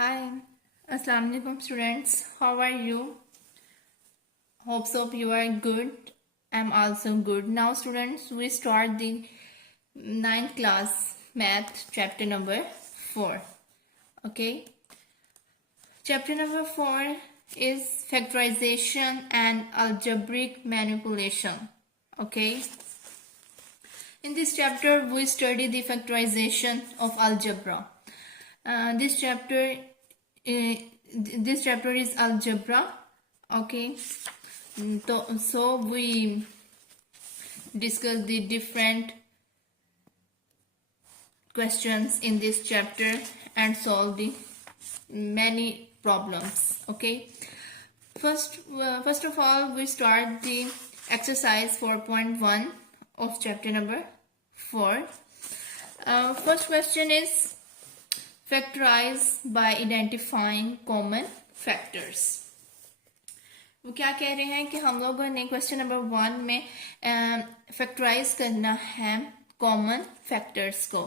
Hi, Assalamu alaikum students. How are you? Hope you are good. I'm also good. Now students, we start the ninth class math chapter number 4. Okay. Chapter number 4 is factorization and algebraic manipulation. Okay. In this chapter, we study the factorization of algebra. This chapter is algebra. Okay, so we discuss the different questions in this chapter and solve the many problems. Okay, first of all, we start the exercise 4.1 of chapter number 4. First question is factorize by identifying common factors. वो क्या कह रहे हैं कि हम लोगों ने question number 1 में फैक्टराइज करना है कॉमन फैक्टर्स को.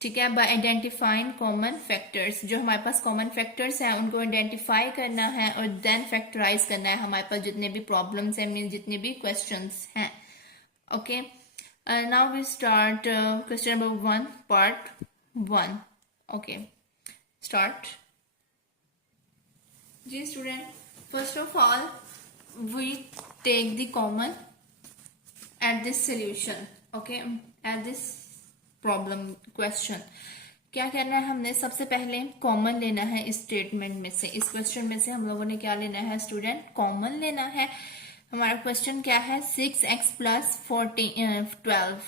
ठीक है, बाय आइडेंटिफाइंग कॉमन फैक्टर्स. जो हमारे पास कॉमन फैक्टर्स हैं उनको आइडेंटिफाई करना है और देन फैक्टराइज करना है हमारे पास जितने भी प्रॉब्लम्स हैं, मीन जितने भी क्वेश्चंस हैं. Okay, now we start question number 1 part 1. Okay, start. Dear student, first of all, we take the common at this solution. Okay, at this problem question. क्या करना है हमने? सबसे पहले कॉमन लेना है इस स्टेटमेंट में से. इस क्वेश्चन में से हम लोगों ने क्या लेना है स्टूडेंट? कॉमन लेना है. हमारा क्वेश्चन क्या है? 6x plus 12.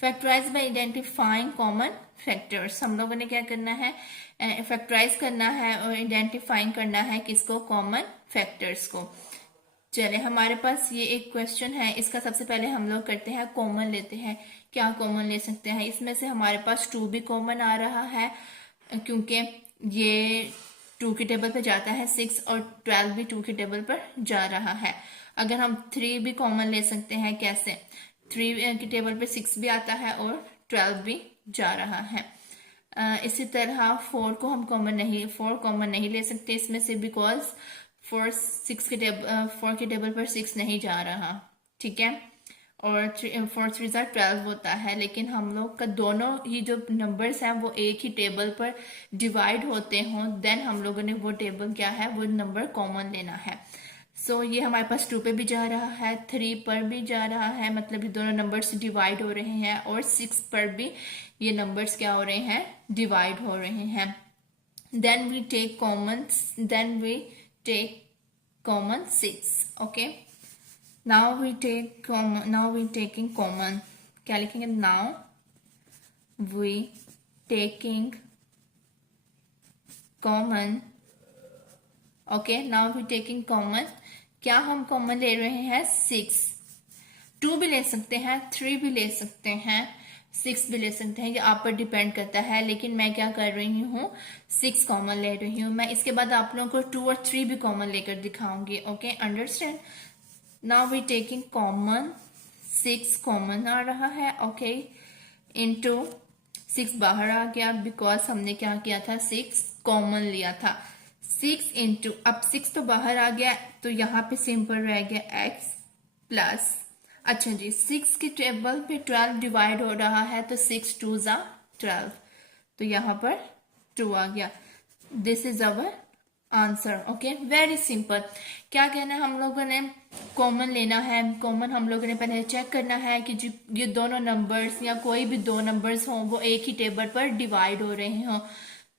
Factorise by identifying common factors. हम लोगों ने क्या करना है? फैक्टराइज करना है और आइडेंटिफाइंग करना है किसको? कॉमन फैक्टर्स को. चले, हमारे पास ये एक क्वेश्चन है. इसका सबसे पहले हम लोग करते हैं कॉमन लेते हैं. क्या कॉमन ले सकते हैं? इसमें से हमारे पास 2 भी कॉमन आ रहा है क्योंकि ये 2 की टेबल पर जाता है. 6 और 12 भी 2 की टेबल पर जा रहा है. अगर हम 3 भी कॉमन ले सकते हैं. कैसे? 3 की टेबल पे 6 भी आता है और 12 भी जा रहा है. इसी तरह 4 को हम कॉमन नहीं ले सकते इसमें से बिकॉज 4 की टेबल पर 6 नहीं जा रहा. ठीक है, और 4 3 12 होता है. लेकिन हम लोग का दोनों ही जो नंबर्स हैं वो एक ही टेबल पर डिवाइड होते हों देन हम लोगों ने वो टेबल क्या है वो नंबर कॉमन लेना है. सो ये हमारे पास 2 पे भी जा रहा है, 3 पर भी जा रहा है, मतलब ये दोनों नंबर्स डिवाइड हो रहे हैं. और 6 पर भी ये नंबर्स क्या हो रहे हैं? डिवाइड हो रहे हैं. Then we take common 6. Okay, now we taking common. क्या लिखेंगे? Now we taking common. Okay, now we taking common. क्या हम कॉमन ले रहे हैं? 6. 2 भी ले सकते हैं, 3 भी ले सकते हैं, 6 भी ले सकते हैं. ये आप पर डिपेंड करता है. लेकिन मैं क्या कर रही हूँ? 6 कॉमन ले रही हूँ. मैं इसके बाद आप लोगों को 2 और 3 भी कॉमन लेकर दिखाऊंगी. Okay, understand. Now we taking common. 6 common आ रहा है. ओके, इनटू 6 बाहर आ गया बिकॉज हमने क्या किया था? 6 कॉमन लिया था. 6 इंटू, अब 6 तो बाहर आ गया तो यहाँ पे सिंपल रह गया x प्लस. अच्छा जी, 6 की टेबल पे 12 डिवाइड हो रहा है तो 6 2 ज़ा 12, तो यहाँ पर 2 आ गया. This is our answer. Okay, very simple. क्या कहना है? हम लोगों ने कॉमन लेना है. कॉमन हम लोगों ने पहले चेक करना है कि जो ये दोनों नंबर्स या कोई भी 2 नंबर्स हों वो एक ही टेबल पर डिवाइड हो रहे हों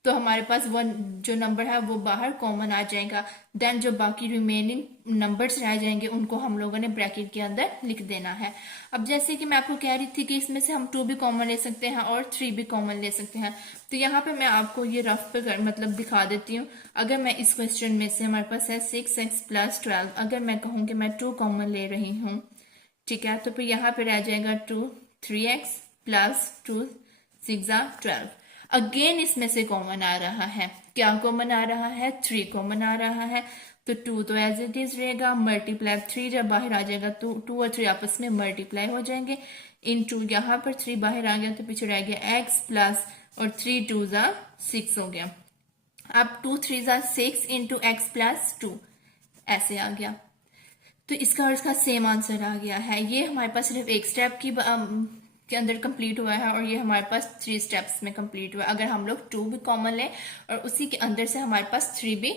तो हमारे पास वो जो नंबर है वो बाहर कॉमन आ जाएगा. देन जो बाकी रिमेनिंग नंबर्स रह जाएंगे उनको हम लोगों ने ब्रैकेट के अंदर लिख देना है. अब जैसे कि मैं आपको कह रही थी कि इसमें से हम 2 भी कॉमन ले सकते हैं और 3 भी कॉमन ले सकते हैं. तो यहाँ पे मैं आपको ये रफ पे मतलब दिखा देती हूँ. अगर मैं इस क्वेश्चन में से हमारे पास है 6x plus 12, अगर मैं कहूँ कि मैं 2 कॉमन ले रही हूँ, ठीक है, तो फिर यहाँ पे रह जाएगा 3x plus 2 6 12. अगेन इसमें से कॉमन आ रहा है. क्या कॉमन आ रहा है? 3 कॉमन आ रहा है. तो 2 तो एज इट इज रहेगा. मल्टीप्लाई 3 जब बाहर आ जाएगा तो 2 और 3 आपस में मल्टीप्लाई हो जाएंगे. इन 2 यहाँ पर 3 बाहर आ गया तो पीछे रह गया x प्लस और 3 2 ज़ा 6 हो गया. अब 2 3 ज़ा 6 इंटू एक्स प्लस 2 ऐसे आ गया। तो इसका और इसका सेम आंसर आ गया है। ये हमारे पास सिर्फ एक स्टेप के अंदर कंप्लीट हुआ है और ये हमारे पास 3 स्टेप्स में कंप्लीट हुआ है। अगर हम लोग 2 भी कॉमन लें और उसी के अंदर से हमारे पास 3 भी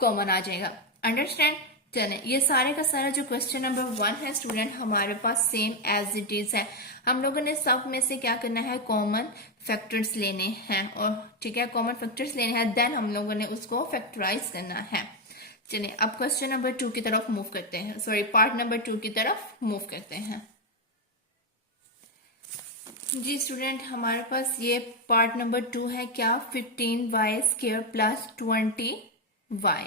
कॉमन आ जाएगा। अंडरस्टैंड? चले, ये सारे का सारा जो क्वेश्चन नंबर 1 है स्टूडेंट हमारे पास सेम एज इट इज है। हम लोगों ने सब में से क्या करना है, कॉमन फैक्टर्स लेने हैं, और ठीक है कॉमन फैक्टर्स लेने हैं, देन हम लोगों ने उसको फैक्टराइज करना है। चलिए अब क्वेश्चन नंबर 2 की तरफ मूव करते हैं, सॉरी पार्ट नंबर 2 की तरफ मूव करते हैं। जी स्टूडेंट, हमारे पास ये पार्ट नंबर 2 है, क्या 15y² प्लस 20y।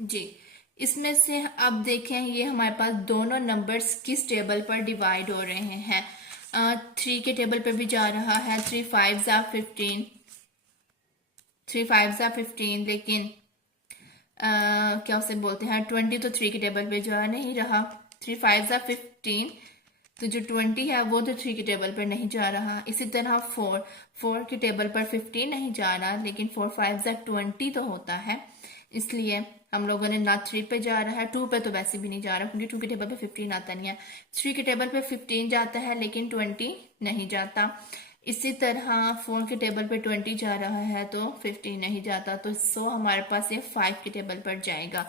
जी, इसमें से अब देखें ये हमारे पास दोनों नंबर्स किस टेबल पर डिवाइड हो रहे हैं। 3 के टेबल पर भी जा रहा है, 3 5 ज़ा 15, 3 5 ज़ा 15, लेकिन क्या उसे बोलते हैं 20 तो 3 के टेबल पे जा नहीं रहा। 3 5 ज़ा 15, तो जो 20 है वो तो 3 के टेबल पर नहीं जा रहा। इसी तरह 4 के टेबल पर 15 नहीं जा रहा, लेकिन 4 5 ज़ा 20 तो होता है, इसलिए हम लोगों ने ना 3 पे जा रहा है। 2 पे तो वैसे भी नहीं जा रहा क्योंकि 2 के टेबल पे 15 आता नहीं है। 3 के टेबल पे 15 जाता है लेकिन 20 नहीं जाता। इसी तरह 4 के टेबल पे 20 जा रहा है तो 15 नहीं जाता, तो सो हमारे पास ये 5 के टेबल पर जाएगा।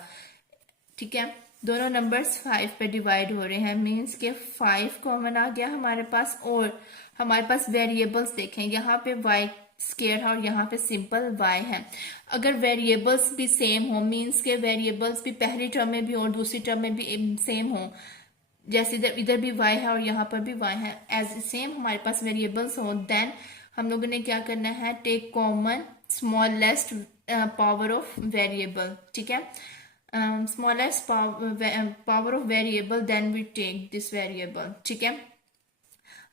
ठीक है, दोनों नंबर्स 5 पे डिवाइड हो रहे हैं, मीन्स के 5 कॉमन आ गया हमारे पास। और हमारे पास वेरिएबल्स देखें, यहाँ पे y स्क्वायर है और यहाँ पे सिंपल y है। अगर वेरिएबल्स भी सेम हो, मीन्स के वेरिएबल्स भी पहली टर्म में भी और दूसरी टर्म में भी सेम हो, जैसे इधर भी y है और यहाँ पर भी y है, एज सेम हमारे पास वेरिएबल्स हो, देन हम लोगों ने क्या करना है, take common smallest power of variable. ठीक है, smallest power of variable, then we take this variable. ठीक है,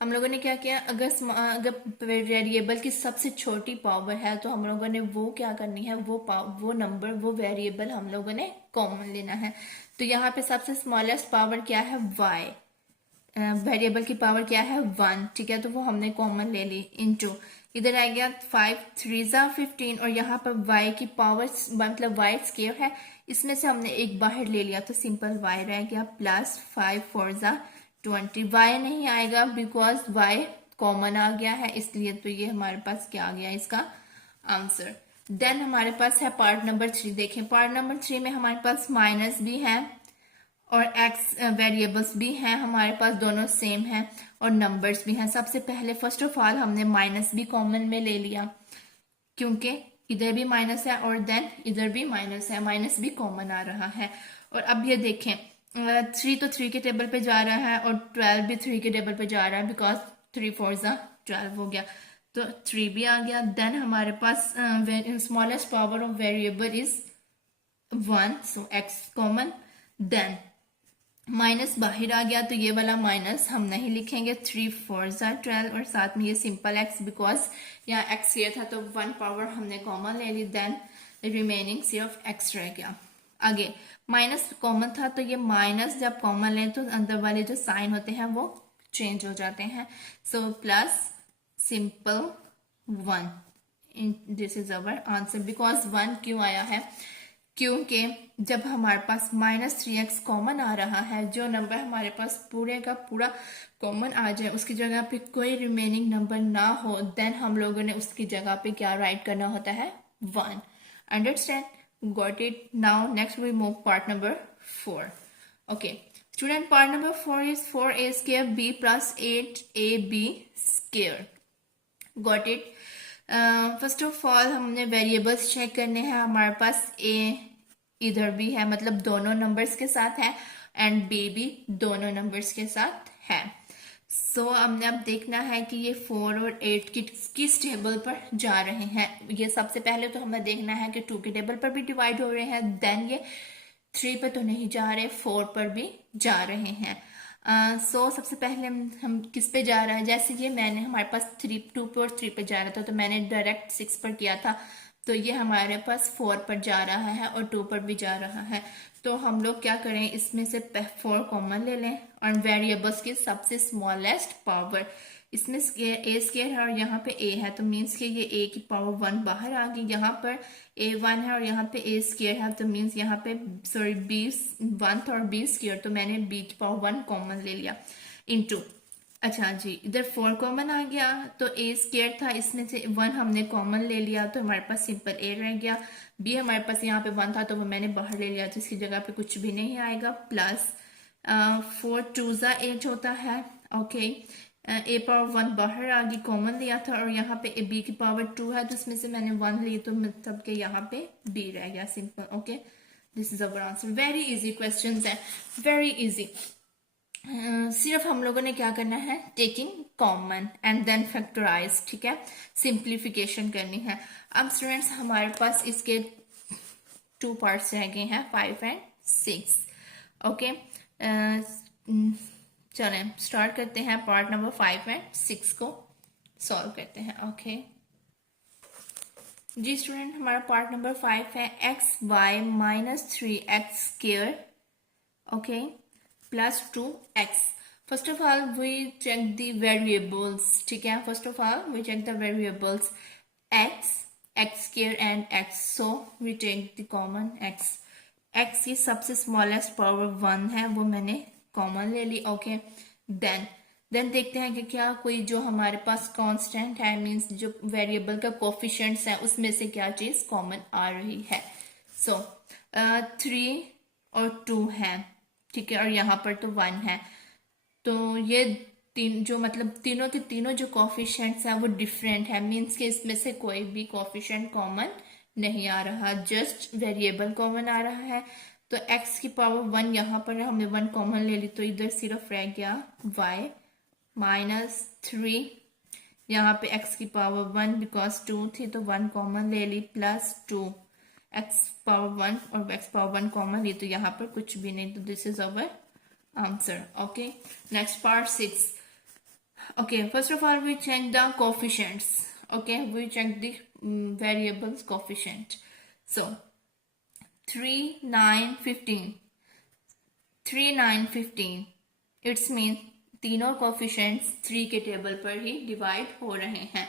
हम लोगों ने क्या किया, अगर वेरिएबल की सबसे छोटी पावर है तो हम लोगों ने वो क्या करनी है, वो नंबर वो वेरिएबल हम लोगों ने कॉमन लेना है। तो यहाँ पे सबसे स्मॉलेस्ट पावर क्या है, y, वेरिएबल की पावर क्या है 1। ठीक है, तो वो हमने कॉमन ले ली, इनटू इधर आ गया 5 3 ज़ा 15, और यहाँ पर y की पावर मतलब y स्क्वायर है, इसमें से हमने एक बाहर ले लिया तो सिंपल y रह गया, प्लस 5 4 ज़ा 20। y नहीं आएगा बिकॉज y कॉमन आ गया है, इसलिए तो ये हमारे पास क्या आ गया इसका आंसर। देन हमारे पास है पार्ट नंबर 3। देखें पार्ट नंबर 3 में हमारे पास माइनस भी है और एक्स वेरिएबल्स भी हैं हमारे पास, दोनों सेम हैं, और नंबर्स भी हैं। सबसे पहले फर्स्ट ऑफ ऑल हमने माइनस भी कॉमन में ले लिया क्योंकि इधर भी माइनस है और देन इधर भी माइनस है, माइनस भी कॉमन आ रहा है। और अब ये देखें 3 तो 3 के टेबल पे जा रहा है और 12 भी 3 के टेबल पे जा रहा है, बिकॉज 3 4 ज़ा 12 हो गया, तो 3 भी आ गया। देन हमारे पास smallest power of variable is 1, so x common. Then minus बाहर आ गया तो ये वाला माइनस हम नहीं लिखेंगे, 3 4 ज़ा 12, और साथ में ये सिंपल एक्स, बिकॉज यहाँ एक्स ये था तो 1 पावर हमने कॉमन ले ली, देन रिमेनिंग सिर्फ एक्स रह गया। आगे माइनस कॉमन था तो ये माइनस जब कॉमन लें तो अंदर वाले जो साइन होते हैं वो चेंज हो जाते हैं, so plus simple 1, this is our answer. Because 1 क्यों आया है, क्योंकि जब हमारे पास -3x कॉमन आ रहा है, जो नंबर हमारे पास पूरे का पूरा कॉमन आ जाए, उसकी जगह पे कोई रिमेनिंग नंबर ना हो, देन हम लोगों ने उसकी जगह पे क्या राइट करना होता है, 1। Understand? Got it? Now next we move part number 4। Okay student, part number 4 is 4a² b plus 8ab square. Got it? First of all हमने वेरिएबल्स चेक करने हैं। हमारे पास a इधर भी है, मतलब दोनों नंबर्स के साथ है, एंड b भी दोनों नंबर्स के साथ है। सो हमने अब देखना है कि ये 4 और 8 किस टेबल पर जा रहे हैं। ये सबसे पहले तो हमें देखना है कि 2 के टेबल पर भी डिवाइड हो रहे हैं, देन ये 3 पर तो नहीं जा रहे, 4 पर भी जा रहे हैं। सो सबसे पहले हम किस पे जा रहा है, जैसे ये मैंने हमारे पास 2 पे और 3 पे जा रहा था तो मैंने डायरेक्ट 6 पर किया था, तो ये हमारे पास 4 पर जा रहा है और 2 पर भी जा रहा है। तो हम लोग क्या करें, इसमें से 4 कॉमन ले लें और वेरिएबल्स की सबसे स्मॉलेस्ट पावर इसमें ए स्केयर है और यहाँ पे ए है, तो मीन्स कि ये ए की पावर 1 बाहर आ गई। यहाँ पर ए 1 है और यहाँ पे ए स्केयर है, तो मीन्स यहाँ पे सॉरी बी 1 था और बी स्केयर, तो मैंने बी की पावर 1 कॉमन ले लिया इनटू। अच्छा जी, इधर 4 कॉमन आ गया, तो ए स्केयर था, इसमें से 1 हमने कॉमन ले लिया, तो हमारे पास सिंपल ए रह गया। बी हमारे पास यहाँ पे 1 था, तो वो मैंने बाहर ले लिया, तो इसकी जगह पे कुछ भी नहीं आएगा। प्लस 4 2 ज़ा 8 होता है। ओके, ए पावर 1 बाहर आ गई, कॉमन लिया था, और यहाँ पे बी की पावर 2 है, तो इसमें से मैंने 1 ली, तो मतलब के यहाँ पे बी रह गया simple. Okay, this is our answer. Very easy question है, वेरी इजी। सिर्फ हम लोगों ने क्या करना है, taking common and then factorise, ठीक है, सिंप्लीफिकेशन करनी है। अब स्टूडेंट्स हमारे पास इसके 2 पार्ट्स रह गए हैं, 5 एंड 6। ओके, चलें स्टार्ट करते हैं, पार्ट नंबर 5 एंड 6 को सॉल्व करते हैं। ओके जी स्टूडेंट, हमारा पार्ट नंबर 5 है X Y minus 3x square, okay, plus 2x. First of all, we check the variables, ठीक है। First of all, we check the variables x, x square and x. So we take the common x. x की सबसे smallest power 1 है, वो मैंने common ले ली। Okay, then देखते हैं कि क्या कोई जो हमारे पास constant है, मीन्स जो वेरिएबल का कोफिशिएंट्स है, उसमें से क्या चीज कॉमन आ रही है। सो 3 और 2 है, ठीक है, और यहाँ पर तो 1 है, तो ये तीन जो मतलब तीनों के तीनों जो कोफिशिएंट्स हैं वो डिफरेंट है, मीन्स कि इसमें से कोई भी कोफिशिएंट कॉमन नहीं आ रहा, जस्ट वेरिएबल कॉमन आ रहा है। तो x की पावर 1, यहाँ पर हमने 1 कॉमन ले ली, तो इधर सिर्फ रह गया y माइनस 3, यहाँ पे x की पावर 1 बिकॉज 2 थी तो 1 कॉमन ले ली, प्लस 2 x पावर 1 और x पावर 1 कॉमन ली, तो यहाँ पर कुछ भी नहीं, तो this is our answer. Okay, next part 6। Okay, first of all we check the coefficients. Okay, we check the variables coefficient. So 3 9 15, 3 9 15, it's mean तीनों कोफिशिएंट्स 3 के टेबल पर ही डिवाइड हो रहे हैं।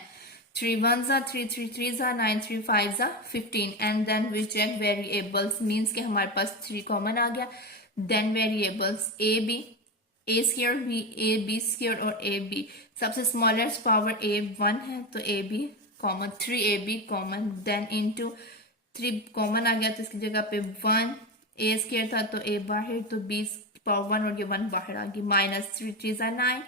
3 1 ज़ा 3, 3 3 ज़ा 9, 3 5 ज़ा 15, and then we check variables, means के हमारे पास 3 कॉमन आ गया। Then variables a b, a square b, a b square और ए बी, सबसे स्मॉलेस्ट पावर ए 1 है, तो a b common, 3 a b common, then into 3 common आ गया, तो इसकी जगह पे 1 ए स्क्वायर था, तो ए बाहर, तो बी पावर 1 और ये 1 बाहर आ गई, माइनस 3 3 ज़ा 9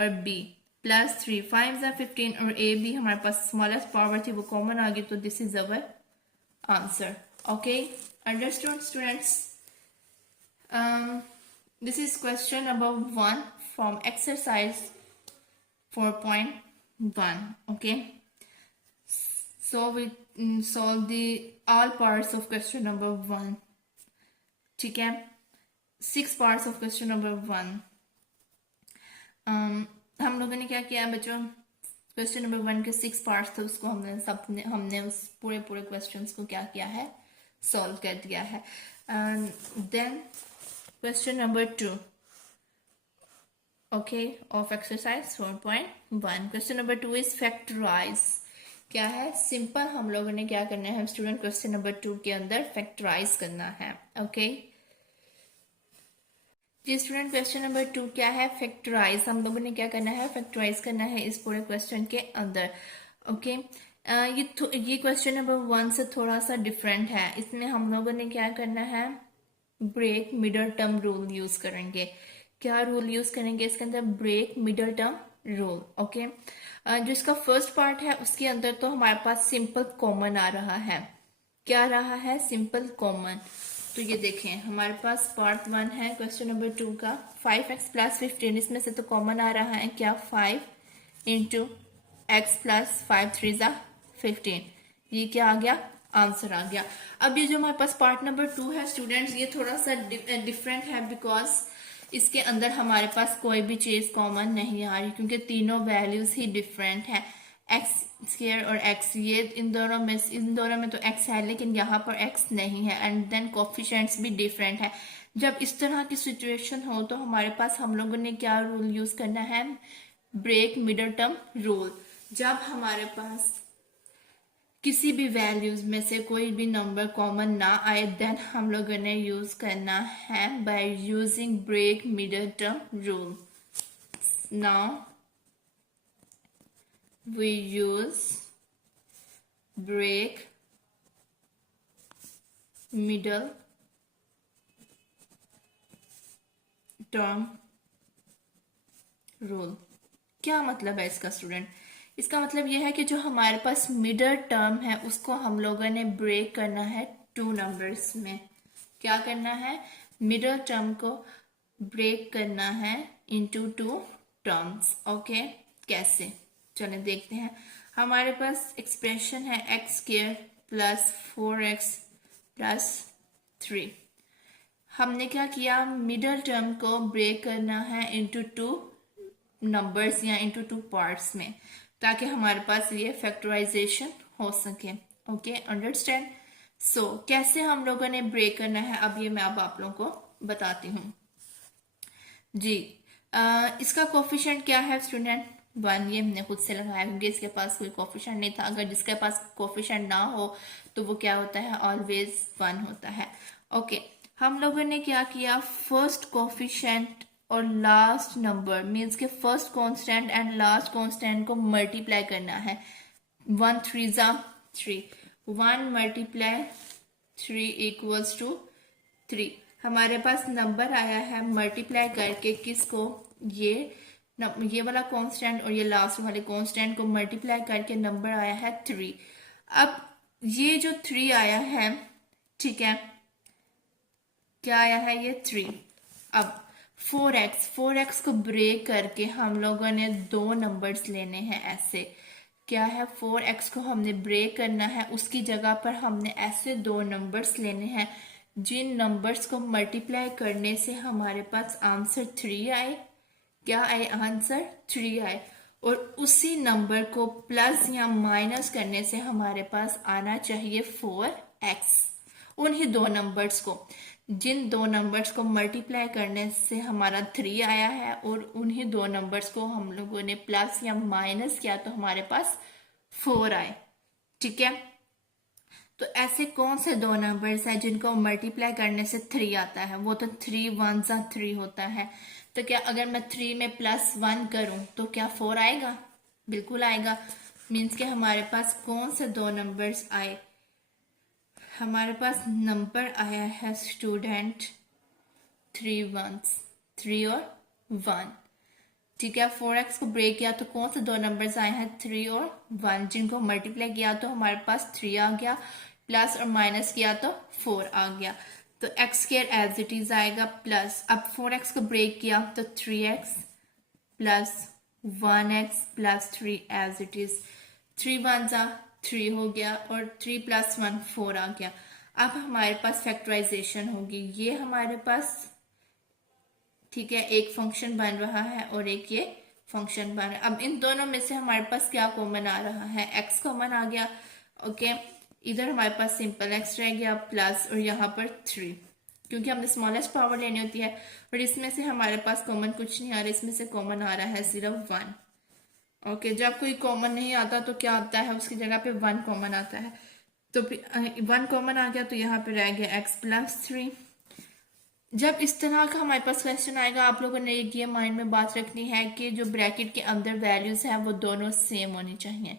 और बी, प्लस 3 5 ज़ा 15, और ए बी हमारे पास स्मॉलेस्ट पावर थी वो कॉमन आ गई, तो this is our answer. Okay, understood students? This is question number 1 from exercise 4.1. Okay, so we solve the all parts of question number 1. ठीक है, 6 parts of question number 1. हम लोगों ने क्या किया बच्चों, क्वेश्चन नंबर 1 के 6 पार्ट्स थे, उसको हमने उस पूरे क्वेश्चंस को क्या किया है, सॉल्व कर दिया है। Then question number 2, okay, of exercise 4.1. question number 2 is factorize. क्या है, सिंपल हम लोगों ने क्या करना है स्टूडेंट, क्वेश्चन नंबर 2 के अंदर फैक्टराइज करना है। ओके जी स्टूडेंट, क्वेश्चन नंबर 2 क्या है, फैक्टराइज। हम लोगों ने क्या करना है, फैक्टराइज करना है इस पूरे क्वेश्चन के अंदर। ओके, ये क्वेश्चन नंबर 1 से थोड़ा सा डिफरेंट है, इसमें हम लोगों ने क्या करना है, break middle term rule use करेंगे। क्या रूल यूज करेंगे इसके अंदर, break middle term rule. Okay, जो इसका फर्स्ट पार्ट है उसके अंदर तो हमारे पास सिंपल कॉमन आ रहा है, क्या रहा है, सिंपल कॉमन। तो ये देखें हमारे पास पार्ट 1 है क्वेश्चन नंबर 2 का, 5x प्लस 15, इसमें से तो कॉमन आ रहा है क्या, 5 इंटू एक्स प्लस 5 3 ज़ा 15, ये क्या आ गया, आंसर आ गया। अब ये जो हमारे पास पार्ट नंबर 2 है स्टूडेंट्स, ये थोड़ा सा डिफरेंट है, बिकॉज इसके अंदर हमारे पास कोई भी चीज कॉमन नहीं आ रही, क्योंकि तीनों वैल्यूज ही डिफरेंट है, एक्स स्क्वायर और एक्स, ये इन दोनों में तो एक्स है, लेकिन यहाँ पर एक्स नहीं है, एंड देन कोफिशिएंट्स भी डिफरेंट है। जब इस तरह की सिचुएशन हो तो हमारे पास हम लोगों ने क्या रूल यूज करना है, ब्रेक मिडल टर्म रूल। जब हमारे पास किसी भी वैल्यूज में से कोई भी नंबर कॉमन ना आए, देन हम लोगों ने यूज करना है by using break middle term rule. Now we use break middle term rule. क्या मतलब है इसका स्टूडेंट? इसका मतलब यह है कि जो हमारे पास मिडल टर्म है उसको हम लोगों ने ब्रेक करना है टू नंबर्स में। क्या करना है? मिडल टर्म को ब्रेक करना है इनटू टू टर्म्स। ओके, कैसे? चलिए देखते हैं। हमारे पास एक्सप्रेशन है x square plus 4x plus 3। हमने क्या किया? मिडल टर्म को ब्रेक करना है इनटू टू नंबर्स या इनटू टू पार्ट्स में, ताकि हमारे पास ये फैक्टराइजेशन हो सके। Okay, understand? सो कैसे हम लोगों ने ब्रेक करना है, अब ये मैं अब आप लोगों को बताती हूँ जी। इसका कोफिशिएंट क्या है स्टूडेंट? 1। ये हमने खुद से लगाया क्योंकि इसके पास कोई कोफिशिएंट नहीं था। अगर जिसके पास कोफिशिएंट ना हो तो वो क्या होता है? ऑलवेज 1 होता है। ओके, हम लोगों ने क्या किया? फर्स्ट कोफिशिएंट और लास्ट नंबर मीन्स के first constant and last constant को मल्टीप्लाई करना है। 1 3 जा 3, 1 मल्टीप्लाई 3 इक्वल्स टू 3। हमारे पास नंबर आया है मल्टीप्लाई करके किसको? ये वाला कांस्टेंट और ये लास्ट वाले कांस्टेंट को मल्टीप्लाई करके नंबर आया है 3। अब ये जो 3 आया है, ठीक है, क्या आया है? ये 3। अब 4x को ब्रेक करके हम लोगों ने दो नंबर्स लेने हैं ऐसे। क्या है? 4x को हमने ब्रेक करना है, उसकी जगह पर हमने ऐसे दो नंबर्स लेने हैं जिन नंबर्स को मल्टीप्लाई करने से हमारे पास आंसर 3 आए। क्या आए? आंसर 3 आए। और उसी नंबर को प्लस या माइनस करने से हमारे पास आना चाहिए 4x। उन्हीं दो नंबर्स को, जिन दो नंबर्स को मल्टीप्लाई करने से हमारा 3 आया है, और उन्हीं दो नंबर्स को हम लोगों ने प्लस या माइनस किया तो हमारे पास 4 आए। ठीक है, तो ऐसे कौन से दो नंबर्स हैं जिनको मल्टीप्लाई करने से 3 आता है? वो तो 3 1 जा 3 होता है। तो क्या अगर मैं 3 में प्लस 1 करूं तो क्या 4 आएगा? बिल्कुल आएगा। मीन्स के हमारे पास कौन से दो नंबर्स आए? हमारे पास नंबर आया है स्टूडेंट 3 1s, 3 और 1। ठीक है, 4x को ब्रेक किया तो कौन से दो नंबर्स आए हैं? 3 और 1, जिनको मल्टीप्लाई किया तो हमारे पास 3 आ गया, प्लस और माइनस किया तो 4 आ गया। तो x square as it is आएगा प्लस, अब 4x को ब्रेक किया तो 3x plus 1x plus 3 as it is. 3 1 जा 3 हो गया और 3 प्लस 1 4 आ गया। अब हमारे पास फैक्टराइजेशन होगी। ये हमारे पास, ठीक है, एक फंक्शन बन रहा है और एक ये फंक्शन बन रहा है। अब इन दोनों में से हमारे पास क्या कॉमन आ रहा है? x कॉमन आ गया। ओके, इधर हमारे पास सिंपल x रह गया प्लस और यहाँ पर 3, क्योंकि हमने स्मॉलेस्ट पावर लेनी होती है। और इसमें से हमारे पास कॉमन कुछ नहीं आ रहा, इसमें से कॉमन आ रहा है सिर्फ 1। ओके, जब कोई कॉमन नहीं आता तो क्या आता है? उसकी जगह पे 1 कॉमन आता है। तो 1 कॉमन आ गया तो यहाँ पे रह गया x प्लस 3। जब इस तरह का हमारे पास क्वेश्चन आएगा, आप लोगों ने ये माइंड में बात रखनी है कि जो ब्रैकेट के अंदर वैल्यूज हैं वो दोनों सेम होनी चाहिए।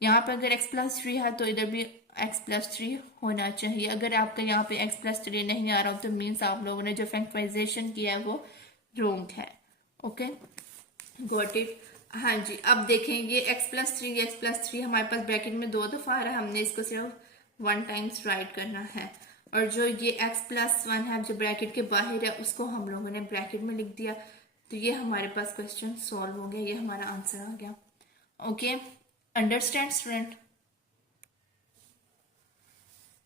यहाँ पर अगर x प्लस 3 है तो इधर भी x प्लस 3 होना चाहिए। अगर आपका यहाँ पे x प्लस 3 नहीं आ रहा हो तो मीन्स आप लोगों ने जो फैक्टराइजेशन किया है वो रोंग है। Okay, got it? हाँ जी, अब देखेंगे x प्लस 3 हमारे पास ब्रैकेट में 2 दफा आ रहा है, हमने इसको सिर्फ 1 टाइम्स राइट करना है। और जो ये x प्लस 1 है जो ब्रैकेट के बाहर है उसको हम लोगों ने ब्रैकेट में लिख दिया। तो ये हमारे पास क्वेश्चन सॉल्व हो गया, ये हमारा आंसर आ गया। Okay, understand student?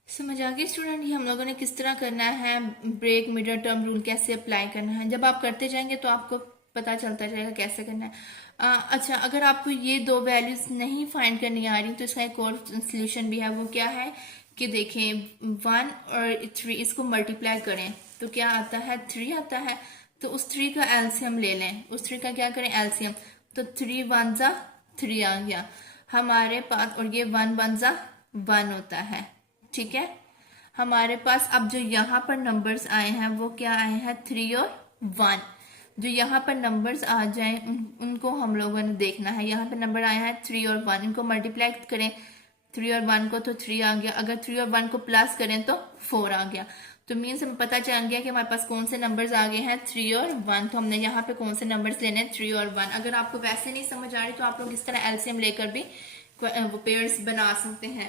समझ आ गई स्टूडेंट? ये हम लोगों ने किस तरह करना है, ब्रेक मिडल टर्म रूल कैसे अप्लाई करना है। जब आप करते जाएंगे तो आपको पता चलता जाएगा कैसे करना है। अच्छा, अगर आपको ये दो वैल्यूज नहीं फाइंड करनी आ रही तो इसका एक और सोल्यूशन भी है। वो क्या है कि देखें 1 और 3 इसको मल्टीप्लाई करें तो क्या आता है? 3 आता है। तो उस 3 का एलसीएम ले लें। उस 3 का क्या करें? एलसीएम। तो 3 1 जा 3 आ गया हमारे पास, और ये 1 1 जा 1 होता है। ठीक है, हमारे पास अब जो यहाँ पर नंबर्स आए हैं वो क्या आए हैं, 3 और 1। जो यहाँ पर नंबर्स आ जाए उनको हम लोगों ने देखना है। यहाँ पर नंबर आया है 3 और 1, इनको मल्टीप्लाई करें 3 और 1 को तो 3 आ गया, अगर 3 और 1 को प्लस करें तो 4 आ गया। तो मीन्स हमें पता चल गया कि हमारे पास कौन से नंबर्स आ गए हैं, 3 और 1। तो हमने यहाँ पे कौन से नंबर्स लेने हैं, 3 और 1। अगर आपको वैसे नहीं समझ आ रही तो आप लोग इस तरह एलसीएम लेकर भी वो पेयर्स बना सकते हैं,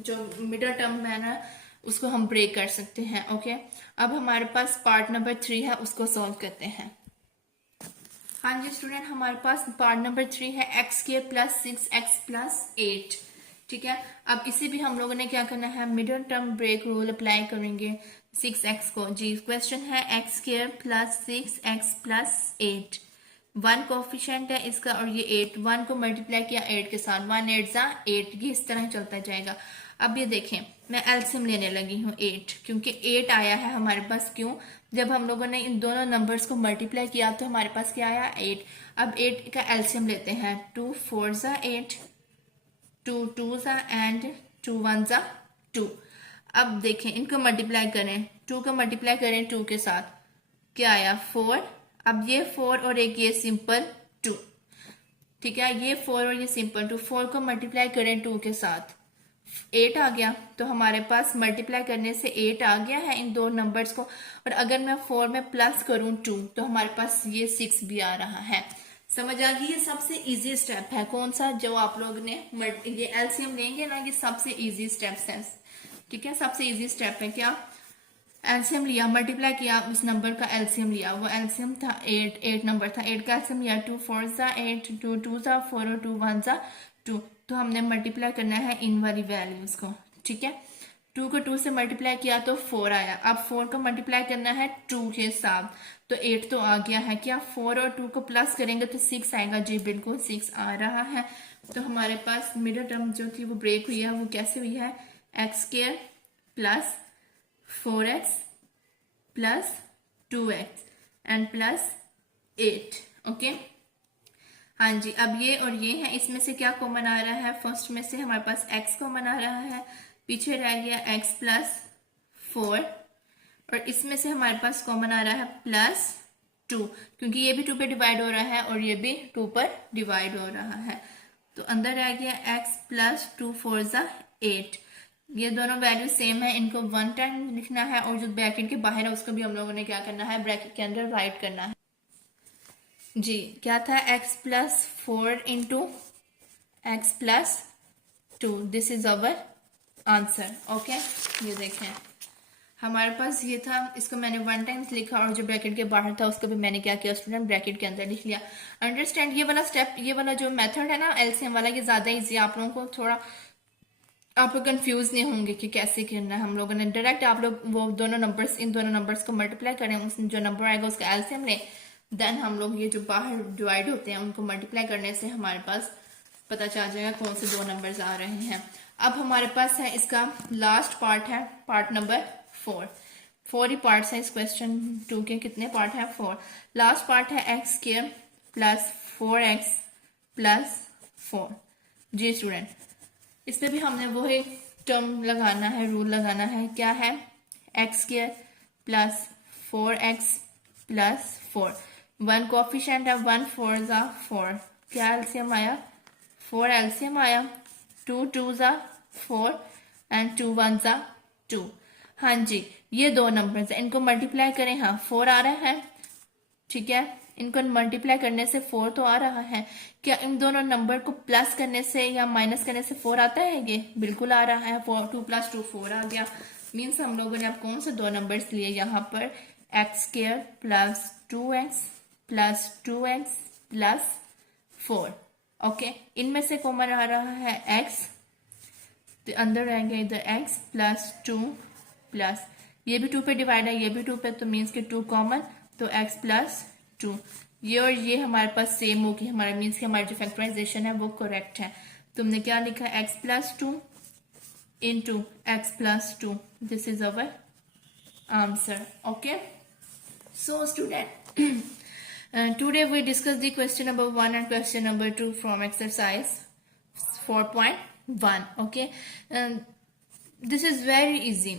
जो मिडल टर्म है ना उसको हम ब्रेक कर सकते हैं। ओके, अब हमारे पास पार्ट नंबर 3 है, उसको सॉल्व करते हैं। हाँ जी स्टूडेंट, हमारे पास पार्ट नंबर 3 है x² + 6x + 8। ठीक है, अब इसे भी हम लोगों ने क्या करना है, middle term break rule apply करेंगे 6x को। जी क्वेश्चन है x² + 6x + 8, 1 कोफिशिएंट है इसका और ये 8, 1 को मल्टीप्लाई किया 8 के साथ, 1 8 जा 8, ये इस तरह चलता जाएगा। अब ये देखें, मैं एलसीएम लेने लगी हूँ 8, क्योंकि 8 आया है हमारे पास। क्यों, जब हम लोगों ने इन दोनों नंबर्स को मल्टीप्लाई किया तो हमारे पास क्या आया, 8। अब 8 का एलसीएम लेते हैं, 2 4 जा 8, 2 2 जा एंड 2 1 जा 2। अब देखें, इनको मल्टीप्लाई करें, 2 को मल्टीप्लाई करें 2 के साथ, क्या आया 4। अब ये 4 और एक ये सिंपल 2। ठीक है, ये 4 और ये सिंपल 2, 4 को मल्टीप्लाई करें 2 के साथ 8 आ गया। तो हमारे पास मल्टीप्लाई करने से 8 आ गया है इन दो नंबर्स को। और अगर मैं 4 में प्लस करूं 2 तो हमारे पास ये 6 भी आ रहा है। समझ आ गई, ये सबसे इजी स्टेप है। कौन सा, जो आप लोग ने ये एलसीएम लेंगे ना, ये सबसे इजी स्टेप्स है। ठीक है, सबसे इजी स्टेप है क्या, एलसीएम लिया, मल्टीप्लाई किया, उस नंबर का एलसीएम लिया, वो एलसीएम था 8 नंबर था, 8 का एलसीएम लिया, 2 4 जा 8, 2 2 जा 4 और 2 1 जा 2। तो हमने मल्टीप्लाई करना है इन वाली वैल्यूज को। ठीक है, 2 को 2 से मल्टीप्लाई किया तो 4 आया। अब 4 को मल्टीप्लाई करना है 2 के साथ, तो 8 तो आ गया है। क्या 4 और 2 को प्लस करेंगे तो 6 आएगा। जी बिल्कुल 6 आ रहा है। तो हमारे पास मिडिल टर्म जो थी वो ब्रेक हुई है, वो कैसे हुई है, x² + 4x + 2x and +8। Okay, हाँ जी, अब ये और ये है, इसमें से क्या कॉमन आ रहा है, फर्स्ट में से हमारे पास x कॉमन आ रहा है, पीछे रह गया x + 4, और इसमें से हमारे पास कॉमन आ रहा है +2, क्योंकि ये भी 2 पे डिवाइड हो रहा है और ये भी 2 पर डिवाइड हो रहा है। तो अंदर रह गया x + 2 4 जा 8। ये दोनों वैल्यू सेम है, इनको 1 टाइम लिखना है, और जो ब्रैकेट के बाहर है उसको भी हम लोगों ने क्या करना है, ब्रैकेट के अंदर राइट करना है। जी क्या था, x + 4 × x + 2, this is our answer. Okay, ये देखें हमारे पास ये था, इसको मैंने 1 टाइम्स लिखा, और जो ब्रैकेट के बाहर था उसको भी मैंने क्या किया स्टूडेंट, ब्रैकेट के अंदर लिख लिया। अंडरस्टैंड, ये वाला स्टेप, ये वाला जो मेथड है ना एलसीएम वाला, ये ज्यादा इजी, आप लोगों को थोड़ा, आप लोग कंफ्यूज नहीं होंगे कि कैसे करना है। हम लोगों ने डायरेक्ट, आप लोग वो दोनों नंबर्स, इन दोनों नंबर्स को मल्टीप्लाई करें, उसमें जो नंबर आएगा उसका एलसीएम लें, देन हम लोग ये जो बाहर डिवाइड होते हैं उनको मल्टीप्लाई करने से हमारे पास पता चल जाएगा कौन से दो नंबर्स आ रहे हैं। अब हमारे पास है इसका लास्ट पार्ट है, पार्ट नंबर 4। 4 ही पार्ट्स है इस क्वेश्चन 2 के, कितने पार्ट है, 4। लास्ट पार्ट है x² + 4x + 4। जी स्टूडेंट, इस पे भी हमने वो ही टर्म लगाना है, रूल लगाना है, क्या है, x² + 4x + 4, 1 कोफिशिएंट है, 1 4 जा 4, क्या एलसीएम आया, 4 एलसीएम आया, 2 2 जा 4 एंड 2 1 जा 2। हाँ जी, ये दो नंबर्स है, इनको मल्टीप्लाई करें, हाँ 4 आ रहा है। ठीक है, इनको मल्टीप्लाई करने से 4 तो आ रहा है। क्या इन दोनों नंबर को प्लस करने से या माइनस करने से 4 आता है, ये बिल्कुल आ रहा है। 2 + 2 4 आ गया। मीन्स हम लोगों ने अब कौन से दो नंबर्स लिए यहाँ पर, x² + 2x + 2x + 4। ओके, इनमें से कॉमन आ रहा है x, तो अंदर रहेंगे इधर x + 2 प्लस, ये भी 2 पे डिवाइड है, ये भी 2 पे, तो मीन्स के 2 कॉमन, तो x + 2, ये और ये हमारे पास सेम होगी, हमारे मीन्स के हमारी जो फैक्टराइजेशन है वो करेक्ट है। तुमने क्या लिखा, x + 2 × x + 2, this is our answer. Okay, so student Today we discuss the question number 1 and question number 2 from exercise 4.1. Okay, this is very easy.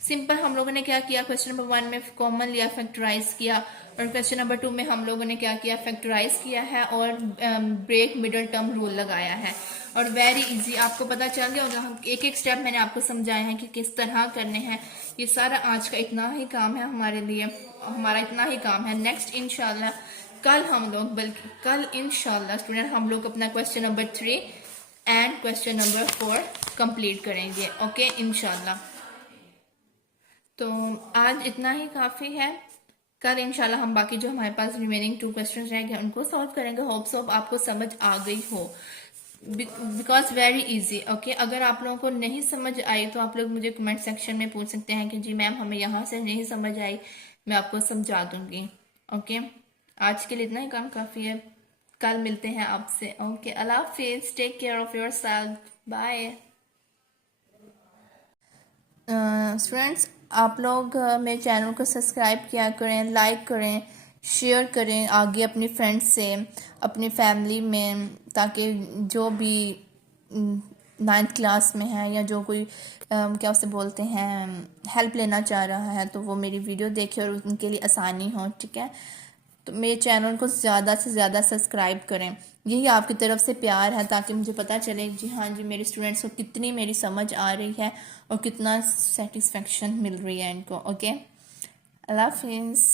Simple हम लोगों ने क्या किया, क्वेश्चन नंबर 1 में कॉमन लिया, फैक्टराइज किया, और क्वेश्चन नंबर 2 में हम लोगों ने क्या किया, फैक्टराइज किया है और ब्रेक मिडल टर्म रूल लगाया है, और वेरी इजी आपको पता चल गया होगा। हम एक एक स्टेप मैंने आपको समझाया है कि किस तरह करने हैं। ये सारा आज का इतना ही काम है हमारे लिए, हमारा इतना ही काम है। नेक्स्ट इंशाल्लाह कल हम लोग, बल्कि कल इंशाल्लाह स्टूडेंट हम लोग अपना question number 3 and question number 4 complete करेंगे। ओके इंशाल्लाह। तो आज इतना ही काफी है। कल इंशाल्लाह हम बाकी जो हमारे पास रिमेनिंग 2 क्वेश्चंस रहेंगे उनको सॉल्व करेंगे। होप्स आपको समझ आ गई हो, बिकॉज वेरी इजी। ओके, अगर आप लोगों को नहीं समझ आई तो आप लोग मुझे कमेंट सेक्शन में पूछ सकते हैं कि जी मैम हमें यहाँ से नहीं समझ आई, मैं आपको समझा दूंगी। ओके, आज के लिए इतना ही काम काफी है। कल मिलते हैं आपसे। ओके, अल्लाह हाफिज, take care of yourself, bye. Friends आप लोग मेरे चैनल को सब्सक्राइब किया करें, लाइक करें, शेयर करें आगे अपनी फ्रेंड्स से, अपनी फैमिली में, ताकि जो भी 9th क्लास में है या जो कोई क्या उसे बोलते हैं हेल्प लेना चाह रहा है तो वो मेरी वीडियो देखे और उनके लिए आसानी हो। ठीक है, तो मेरे चैनल को ज़्यादा से ज़्यादा सब्सक्राइब करें, यही आपकी तरफ से प्यार है, ताकि मुझे पता चले जी हाँ जी मेरे स्टूडेंट्स को कितनी मेरी समझ आ रही है और कितना सेटिस्फेक्शन मिल रही है इनको। ओके, अल्लाह हाफिज़।